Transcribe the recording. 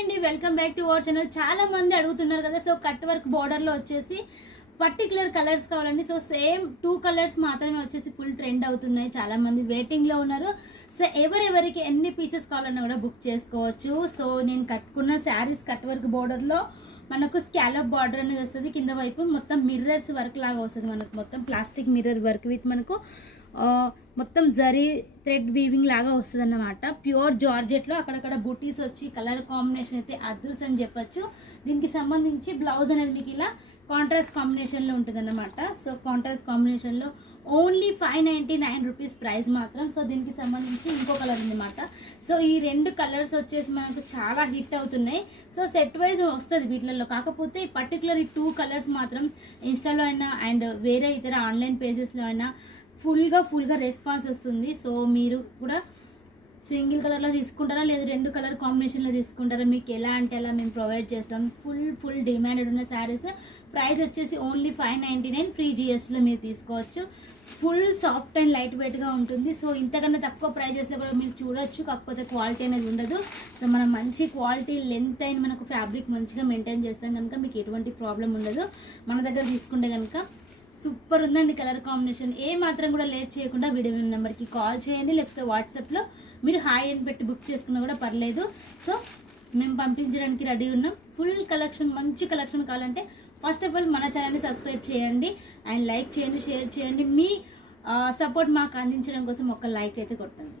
అండి, welcome back to our channel. చాలా మంది అడుగుతున్నారు కదా, సో కట్ వర్క్ బార్డర్ లో వచ్చేసి పర్టికులర్ కలర్స్ కావాలండి. సో సేమ్ 2 కలర్స్ మాత్రమే వచ్చేసి ఫుల్ ట్రెండ్ అవుతున్నాయి. చాలా మంది వెయిటింగ్ లో ఉన్నారు. సో ఎవరెవరికి ఎన్ని పీసెస్ కావాలన్నా కూడా బుక్ చేసుకోవచ్చు. సో నేను కట్టుకున్న శారీస్ కట్ వర్క్ బార్డర్ లో మనకు స్కాలప్ బార్డర్ అనేది వస్తుంది. కింద వైపు మొత్తం మిర్రర్స్ వర్క్ లాగా వస్తుంది. మనకు మొత్తం ప్లాస్టిక్ మిర్రర్ వర్క్ విత్ మనకు మొత్తం జరీ థ్రెడ్ వీవింగ్ లాగా వస్తుంది అన్నమాట. ప్యూర్ జార్జెట్లో అక్కడక్కడ బుటీస్ వచ్చి కలర్ కాంబినేషన్ అయితే అద్భుతం అని చెప్పొచ్చు. దీనికి సంబంధించి బ్లౌజ్ అనేది మీకు ఇలా కాంట్రాస్ట్ కాంబినేషన్లో ఉంటుంది అన్నమాట. సో కాంట్రాస్ట్ కాంబినేషన్లో ఓన్లీ 599 రూపీస్ ప్రైస్ మాత్రం. సో దీనికి సంబంధించి ఇంకో కలర్ ఉందన్నమాట. సో ఈ 2 కలర్స్ వచ్చేసి మనకు చాలా హిట్ అవుతున్నాయి. సో సెట్ వైజ్ వస్తుంది వీటిలలో. కాకపోతే పర్టికులర్ ఈ 2 కలర్స్ మాత్రం ఇన్స్టాలో అయినా అండ్ వేరే ఇతర ఆన్లైన్ పేజెస్లో అయినా ఫుల్గా రెస్పాన్స్ వస్తుంది. సో మీరు కూడా సింగిల్ కలర్లో తీసుకుంటారా లేదా 2 కలర్ కాంబినేషన్లో తీసుకుంటారా, మీకు ఎలా అంటే అలా మేము ప్రొవైడ్ చేస్తాం. ఫుల్ డిమాండెడ్ ఉన్న శారీస్. ప్రైస్ వచ్చేసి ఓన్లీ 599 ఫ్రీ జిఎస్టీలో మీరు తీసుకోవచ్చు. ఫుల్ సాఫ్ట్ అండ్ లైట్ వెయిట్గా ఉంటుంది. సో ఇంతకన్నా తక్కువ ప్రైజెస్లో కూడా మీరు చూడొచ్చు. కాకపోతే క్వాలిటీ అనేది ఉండదు. సో మనం మంచి క్వాలిటీ లెంత్ అయిన మనకు ఫ్యాబ్రిక్ మంచిగా మెయింటైన్ చేస్తాం కనుక మీకు ఎటువంటి ప్రాబ్లం ఉండదు. మన దగ్గర తీసుకుంటే కనుక సూపర్ ఉందండి కలర్ కాంబినేషన్. ఏ మాత్రం కూడా లేట్ చేయకుండా వీడియో నెంబర్కి కాల్ చేయండి, లేకపోతే వాట్సాప్లో మీరు హాయ్ అని పెట్టి బుక్ చేసుకున్నా కూడా పర్లేదు. సో మేము పంపించడానికి రెడీ ఉన్నాం. ఫుల్ కలెక్షన్, మంచి కలెక్షన్ కావాలంటే ఫస్ట్ ఆఫ్ ఆల్ మన ఛానల్ని సబ్స్క్రైబ్ చేయండి అండ్ లైక్ చేయండి, షేర్ చేయండి. మీ సపోర్ట్ మాకు అందించడం కోసం ఒక లైక్ అయితే కొట్టండి.